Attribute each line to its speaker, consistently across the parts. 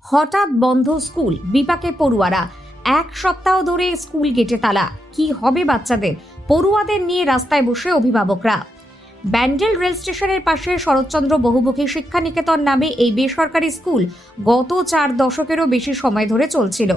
Speaker 1: হঠাৎ বন্ধ স্কুল, বিপাকে পড়ুয়ারা। এক সপ্তাহ ধরে স্কুল গেটে তালা। কি হবে বাচ্চাদের? পড়ুয়াদের নিয়ে রাস্তায় বসে অভিভাবকরা। ব্যান্ডেল রেল স্টেশনের পাশে শরৎচন্দ্র বহুমুখী শিক্ষা নিকেতন নামে এই বেসরকারি স্কুল গত চার দশকেরও বেশি সময় ধরে চলছিল।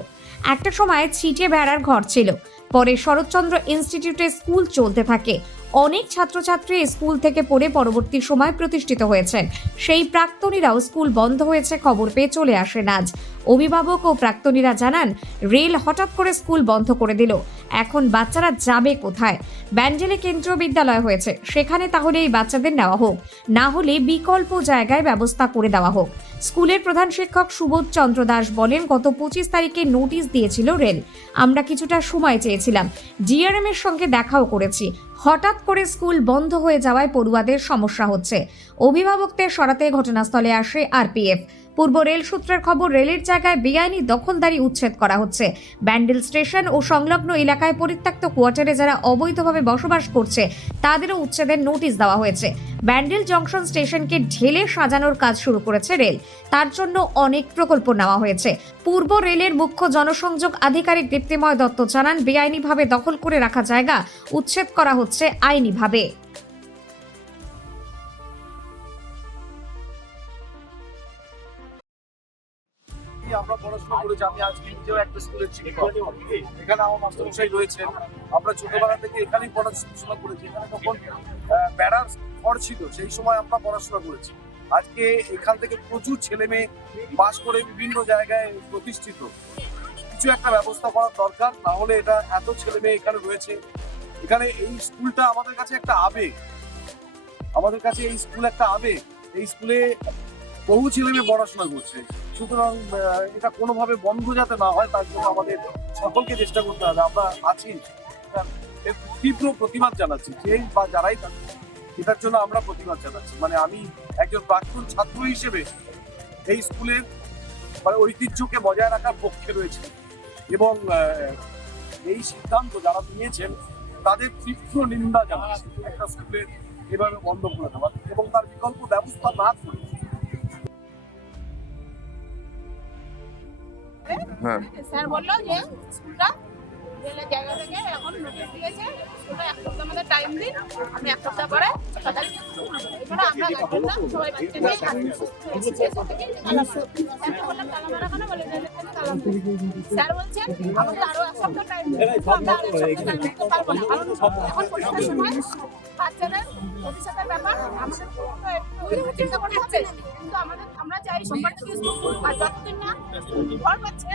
Speaker 1: একটা সময় ছিটে বেড়ার ঘর ছিল। পরে শরৎচন্দ্র ইনস্টিটিউটে স্কুল চলতে থাকে। অনেক ছাত্রছাত্রী স্কুল থেকে পড়ে পরবর্তী সময় প্রতিষ্ঠিত হয়েছেন। সেই প্রাক্তনীরাও স্কুল বন্ধ হয়েছে, খবর পেয়ে চলে আসেন আজ। অভিভাবক ও প্রাক্তনীরা জানান, রেল হঠাৎ করে স্কুল বন্ধ করে দিল। এখন বাচ্চারা যাবে কোথায়? ব্যান্ডেলে কেন্দ্রীয় বিদ্যালয় হয়েছে। সেখানে তাহলে এই বাচ্চাদের নেওয়া হোক। না হলে বিকল্প জায়গায় ব্যবস্থা করে দেওয়া হোক। স্কুলের প্রধান শিক্ষক সুবোধ চন্দ্র দাস বলেন, গত পঁচিশ তারিখে নোটিশ দিয়েছিল রেল। আমরা কিছুটা সময় চেয়েছিলাম। ডিআরএম এর সঙ্গে দেখাও করেছি। হঠাৎ করে স্কুল বন্ধ হয়ে যাওয়ায় পড়ুয়াদের সমস্যা হচ্ছে। অভিভাবকদের সরাতে ঘটনাস্থলে আসে আরপিএফ। পূর্ব রেল সূত্রের খবর, রেলের জায়গায় বেআইনি দখলদারি উচ্ছেদ করা হচ্ছে। ব্যান্ডেল স্টেশন ও সংলগ্ন এলাকায় পরিত্যক্ত কোয়ার্টারে যারা অবৈধভাবে বসবাস করছে, তাদেরও উচ্ছেদের নোটিশ দেওয়া হয়েছে। ব্যান্ডেল জংশন স্টেশনকে ঢেলে সাজানোর কাজ শুরু করেছে রেল। তার জন্য অনেক প্রকল্প নেওয়া হয়েছে। পূর্ব রেলের মুখ্য জনসংযোগ আধিকারিক দীপ্তিময় দত্ত জানান, বেআইনিভাবে দখল করে রাখা জায়গা উচ্ছেদ করা হচ্ছে আইনিভাবে।
Speaker 2: এই আমরা পড়াশোনা করেছি। আমি আজকে নিজেও একটা স্কুলের শিক্ষক। এখানে আমার মাস্টারমশাই রয়েছেন। আমরা ছোটবেলা থেকে এখানেই পড়াশোনা করেছি। এখানে তখন বেড়ার ঘর ছিল। সেই সময় আমরা পড়াশোনা করেছি। আজকে এখান থেকে প্রচুর ছেলে মেয়ে বাস করে বিভিন্ন জায়গায় প্রতিষ্ঠিত। কিছু একটা ব্যবস্থা করার দরকার, না হলে এটা এত ছেলে মেয়ে এখানে রয়েছে। এখানে এই স্কুলটা আমাদের কাছে একটা আবেগ। আমাদের কাছে এই স্কুল একটা আবেগ। এই স্কুলে বহু ছেলে মেয়ে পড়াশোনা করছে। সুতরাং এটা কোনোভাবে বন্ধ যাতে না হয়, তার জন্য আমাদের সকলকে চেষ্টা করতে হবে। আমরা আছি তীব্র প্রতিবাদ জানাচ্ছি। যেই বা যারাই থাকুক এটার জন্য আমরা প্রতিবাদ জানাচ্ছি। মানে আমি একজন প্রাক্তন ছাত্র হিসেবে এই স্কুলের মানে ঐতিহ্যকে বজায় রাখার পক্ষে রয়েছে এবং এই সিদ্ধান্ত যারা নিয়েছেন, তাদের তীব্র নিন্দা জানাচ্ছি। একটা স্কুলের এভাবে বন্ধ করে দেওয়ার এবং তার বিকল্প ব্যবস্থা না করে
Speaker 3: হ্যাঁ।
Speaker 4: স্যার বলল যে স্কুলটা রেলের জায়গা থেকে এখন নোটিশ দিয়েছে। স্কুলটা এক সপ্তাহ আমাদের টাইম দিন আমি এক সপ্তাহ পরে এছাড়া আমরা গার্জেন সবাই বাচ্চা নিয়ে। স্যার বলছেন আমাদের আরও এক সপ্তাহ টাইম দিন। আমরা আরও এক সপ্তাহ টাইম দিতে পারব না। কারণ এখন পরীক্ষার সময় বাচ্চাদের ভবিষ্যতের ব্যাপার আমাদের চিন্তা করতে হবে। কিন্তু আমাদের আমরা চাই সোমবার থেকে স্কুল আর যতদিন না ঘর পাচ্ছে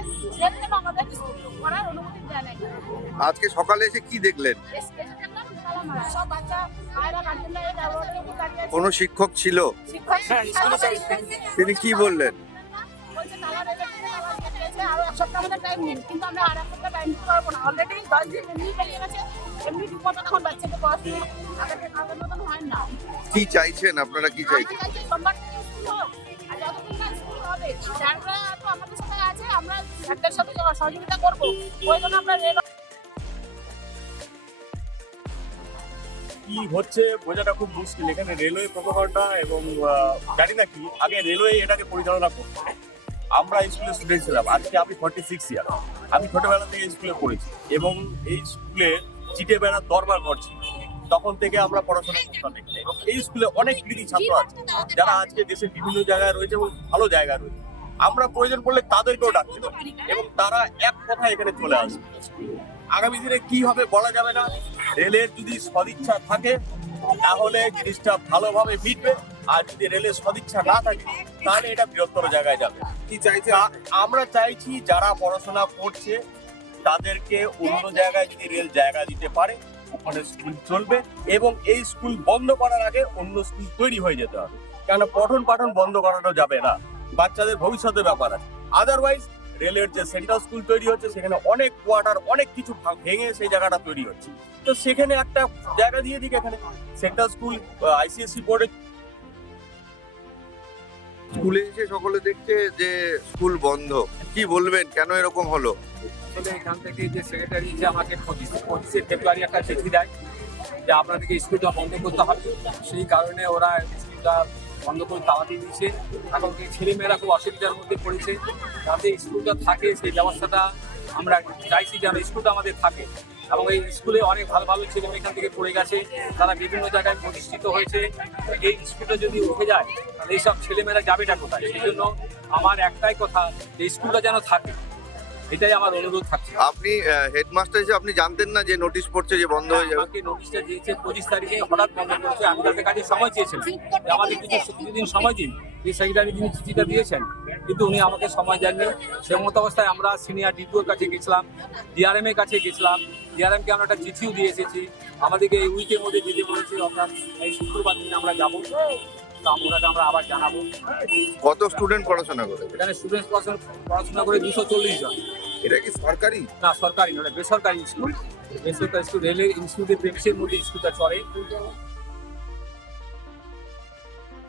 Speaker 4: আমাদের স্কুল করার অনুমতি দেয় নাই।
Speaker 3: আজকে সকালে এসে কি দেখলেন।
Speaker 4: সব বাচ্চা মায়েরা গার্জেনরা আছে।
Speaker 3: কোনো শিক্ষক ছিল? তিনি কি বললেন?
Speaker 4: আরও এক সপ্তাহ আমাদের টাইম নিন কিন্তু আমরা আর এক সপ্তাহ টাইম দিতে পারব না। অলরেডি দশ দিন এমনি বেরিয়ে গেছে এমনি ঠিক মতো তখন পড়াশোনা আগের
Speaker 3: কি চাইছেন? আপনারা কি চাইছেন?
Speaker 4: চাইছি সোমবার থেকে স্কুল হোক। আর যতদিন না স্কুল হবে স্যাররা তো আমাদের সাথে আছে আমরা স্যারদের সাথে সহযোগিতা করব। ওই জন্য আমরা রেল
Speaker 5: কি হচ্ছে বোঝাটা খুব মুশকিল। এখানে রেলওয়ে প্রোটোকলটা এবং জানি না কি আগে রেলওয়ে এটাকে পরিচালনা করতো। আমরা স্কুলে স্টুডেন্ট ছিলাম। আজকে আমি ফর্টি সিক্স ইয়ার আমি ছোটবেলা থেকে স্কুলে পড়েছি। এবং এই স্কুলে চিটে বেড়ার দরবার ঘর ছিল তখন থেকে আমরা পড়াশোনা করতাম এখানে। এবং এই স্কুলে অনেক কৃতি ছাত্র আছে যারা আজকে দেশের বিভিন্ন জায়গায় রয়েছে এবং ভালো জায়গায় রয়েছে। আমরা প্রয়োজন পড়লে তাদেরকেও ডাকতে পারি এবং তারা এক কথায় এখানে চলে আসবে আগামী দিনে কি হবে বলা যাবে না। রেলের যদি সদিচ্ছা থাকে তাহলে জিনিসটা ভালোভাবে মিটবে। আর যদি রেলের সদিচ্ছা না থাকে তাহলে এটা বৃহত্তর জায়গায় যাবে।
Speaker 2: কি চাইছে?
Speaker 5: আমরা চাইছি যারা পড়াশোনা করছে তাদেরকে অন্য জায়গায় যদি রেল জায়গা দিতে পারে ওখানে স্কুল চলবে এবং এই স্কুল বন্ধ করার আগে অন্য স্কুল তৈরি হয়ে যেতে হবে। কেন পঠন পাঠন বন্ধ করানো যাবে না। বাচ্চাদের ভবিষ্যতের ব্যাপার আছে। আদারওয়াইজ রেলের যে সেন্ট্রাল স্কুল তৈরি হচ্ছে, সেখানে অনেক কোয়ার্টার অনেক কিছু ভেঙে সেই জায়গাটা তৈরি হচ্ছে। তো সেখানে একটা জায়গা দিয়ে দিক এখানে। সেন্ট্রাল স্কুল আইসিএসসি বোর্ডে
Speaker 3: স্কুলে এসে সকলে দেখছে যে স্কুল বন্ধ। কি বলবেন? কেন এরকম হলো?
Speaker 6: আসলে এখান থেকে যে সেক্রেটারি যে আমাকে পঁচিশ, পঁচিশে ফেব্রুয়ারি একটা চিঠি দেয় যে আপনাদেরকে স্কুলটা বন্ধ করতে হবে। সেই কারণে ওরা স্কুলটা বন্ধ করে তালা দিয়ে দিয়েছে। এখন ছেলেমেয়েরা খুব অসুবিধার মধ্যে পড়েছে। যাতে স্কুলটা থাকে, সেই ব্যবস্থাটা আমরা চাইছি যেন স্কুলটা আমাদের থাকে। এবং এই স্কুলে অনেক ভালো ভালো ছেলে এখান থেকে পড়ে গেছে। তারা বিভিন্ন জায়গায় প্রতিষ্ঠিত হয়েছে। এই স্কুলটা যদি উঠে যায়, তাহলে এইসব ছেলেমেয়েরা যাবেটা কোথায়? সেই জন্য আমার একটাই কথা যে স্কুলটা যেন থাকে। এটাই আমার অনুরোধ থাকছে।
Speaker 3: আপনি হেডমাস্টার হিসেবে আপনি জানতেন না যে নোটিশ পড়ছে যে বন্ধ হয়ে যাবে?
Speaker 6: আমাকে নোটিশটা দিয়েছে পঁচিশ তারিখে হঠাৎ বন্ধ করেছে আমি তাদের কাছে সময় চেয়েছিলাম। যে আমাদের কিছু কিছুদিন সময় দিন। এই সেক্রেটারি যিনি চিঠিটা দিয়েছেন কিন্তু উনি আমাকে সময় দেননি। সে মতো অবস্থায় আমরা সিনিয়র ডিপিওর কাছে গেছিলাম ডিআরএম এর কাছে গেছিলাম। ডিআরএম কে আমরা একটা চিঠিও দিয়ে এসেছি। আমাদেরকে এই উইকের মধ্যে যেতে বলেছে অর্থাৎ এই শুক্রবার দিন আমরা যাব। আমরা আমরা আবার জানাব।
Speaker 3: কত স্টুডেন্ট পড়াশোনা করে?
Speaker 6: এখানে স্টুডেন্ট পড়াশোনা করে দুশো চল্লিশ জন।
Speaker 3: এটা কি সরকারি?
Speaker 6: না সরকারি নয় বেসরকারি স্কুল বেসরকারি স্কুল রেলের ইনস্টিটিউটের প্রেমিসের মধ্যে স্কুলটা চলে।